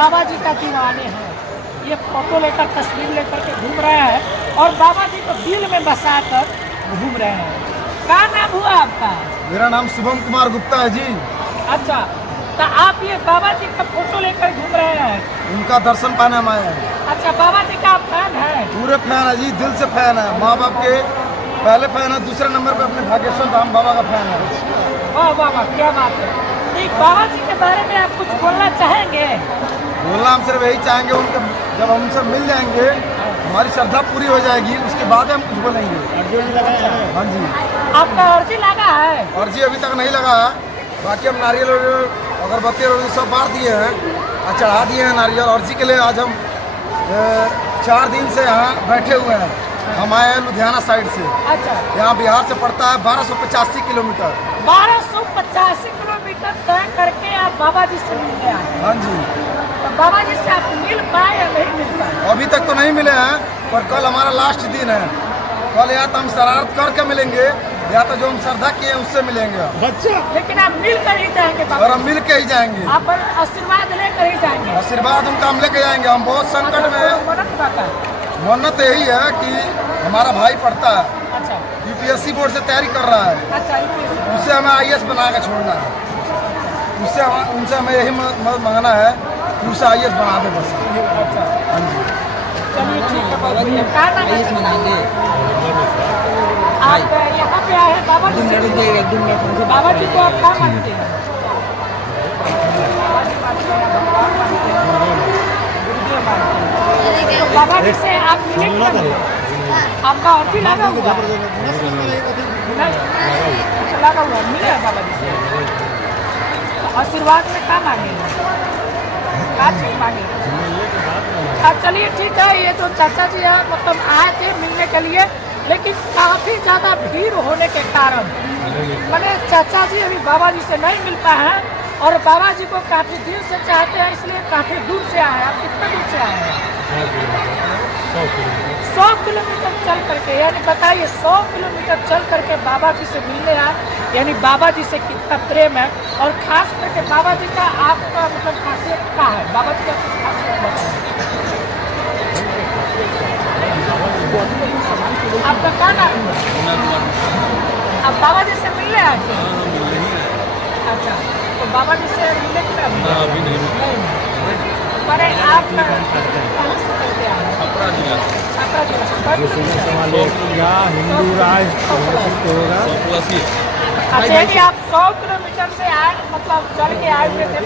बाबा जी का दीवाने हैं। ये फोटो लेकर तस्वीर लेकर के घूम रहे हैं और बाबा जी को दिल में बसा कर घूम रहे हैं। क्या नाम हुआ आपका? मेरा नाम शुभम कुमार गुप्ता है जी। अच्छा, तो आप ये बाबा जी का फोटो लेकर घूम रहे हैं? उनका दर्शन पाने हम आए हैं। अच्छा, बाबा जी का आप फैन है? पूरे फैन है जी, दिल से फैन है। माँ बाप के पहले फैन है, दूसरे नंबर पे अपने भागेश्वर धाम बाबा का फैन है। वाह वाह वाह, क्या बात है। तो बाबा जी के बारे में आप कुछ बोलना चाहेंगे? बोलना हम सिर्फ यही चाहेंगे, उनके जब हम उनसे मिल जाएंगे हमारी श्रद्धा पूरी हो जाएगी, उसके बाद हम कुछ बोलेंगे। हाँ जी। आपका अर्जी लगा है? और जी अभी तक नहीं लगा है, बाकी हम नारियल और अगरबत्ती और सब बांट दिए हैं और चढ़ा दिए हैं नारियल। अर्जी के लिए आज हम 4 दिन से यहाँ बैठे हुए हैं। हम आए हैं लुधियाना साइड से। अच्छा, यहाँ बिहार से पड़ता है 1285 किलोमीटर। 1285 किलोमीटर तय करके आप बाबा जी से मिलने आए। हाँ जी। तो बाबा जी से आप मिल पाए या नहीं मिल पाए? अभी तक तो नहीं मिले हैं, पर कल हमारा लास्ट दिन है। कल या तो हम शरारत करके मिलेंगे या तो जो हम श्रद्धा किए हैं उससे मिलेंगे। अच्छा, लेकिन आप मिल कर ही जाएंगे बाबा? और हम मिल के ही जाएंगे। आप आशीर्वाद लेकर ही जाएंगे? आशीर्वाद उनका हम लेके जाएंगे। हम बहुत संकट में। मन्नत यही है कि हमारा भाई पढ़ता है, अच्छा, यूपीएससी बोर्ड से तैयारी कर रहा है। अच्छा, उससे हमें आईएएस बना के छोड़ना है। उनसे हमें यही मदद मांगना है कि उसे आईएएस बना दे बस। अच्छा, हाँ जी। चलिए ठीक है। क्या नाम है? आप यहाँ पे आए हैं बाबा जी से? बाबा जी को आप क्या मानते हैं? तो बाबा जी से आप मिले क्यों नहीं? आपका अर्जी लगा हुआ है? नहीं, अच्छा, लगा हुआ मिले है बाबा जी से? तो आशीर्वाद में क्या मांगेंगे? क्या चीज मांगेंगे? अब चलिए ठीक है। ये जो चाचा जी हैं मतलब आए थे मिलने के लिए, लेकिन काफ़ी ज़्यादा भीड़ होने के कारण मैंने चाचा जी अभी बाबा जी से नहीं मिल पाए हैं और बाबा जी को काफ़ी दिन से चाहते हैं, इसलिए काफ़ी दूर से आए हैं। आप कितने दूर से आए हैं? 100 किलोमीटर चल करके, यानी बताइए 100 किलोमीटर चल करके बाबा जी से मिलने आए, यानी बाबा जी से कितना प्रेम है। और खास करके बाबा जी का आपका मतलब खासियत क्या है? बाबा जी का कुछ खासियत बताइए। आपका क्या नाम है? आप बाबा जी से मिलने आए थे? अच्छा, तो बाबा जी से मिले कि नहीं? पर आप कहाँ से चलते आए हैं? छपरा जिला से। हिंदू राष्ट्र होगा। अच्छा, यानी आप 100 किलोमीटर से आए, मतलब चल के आए हुए थे?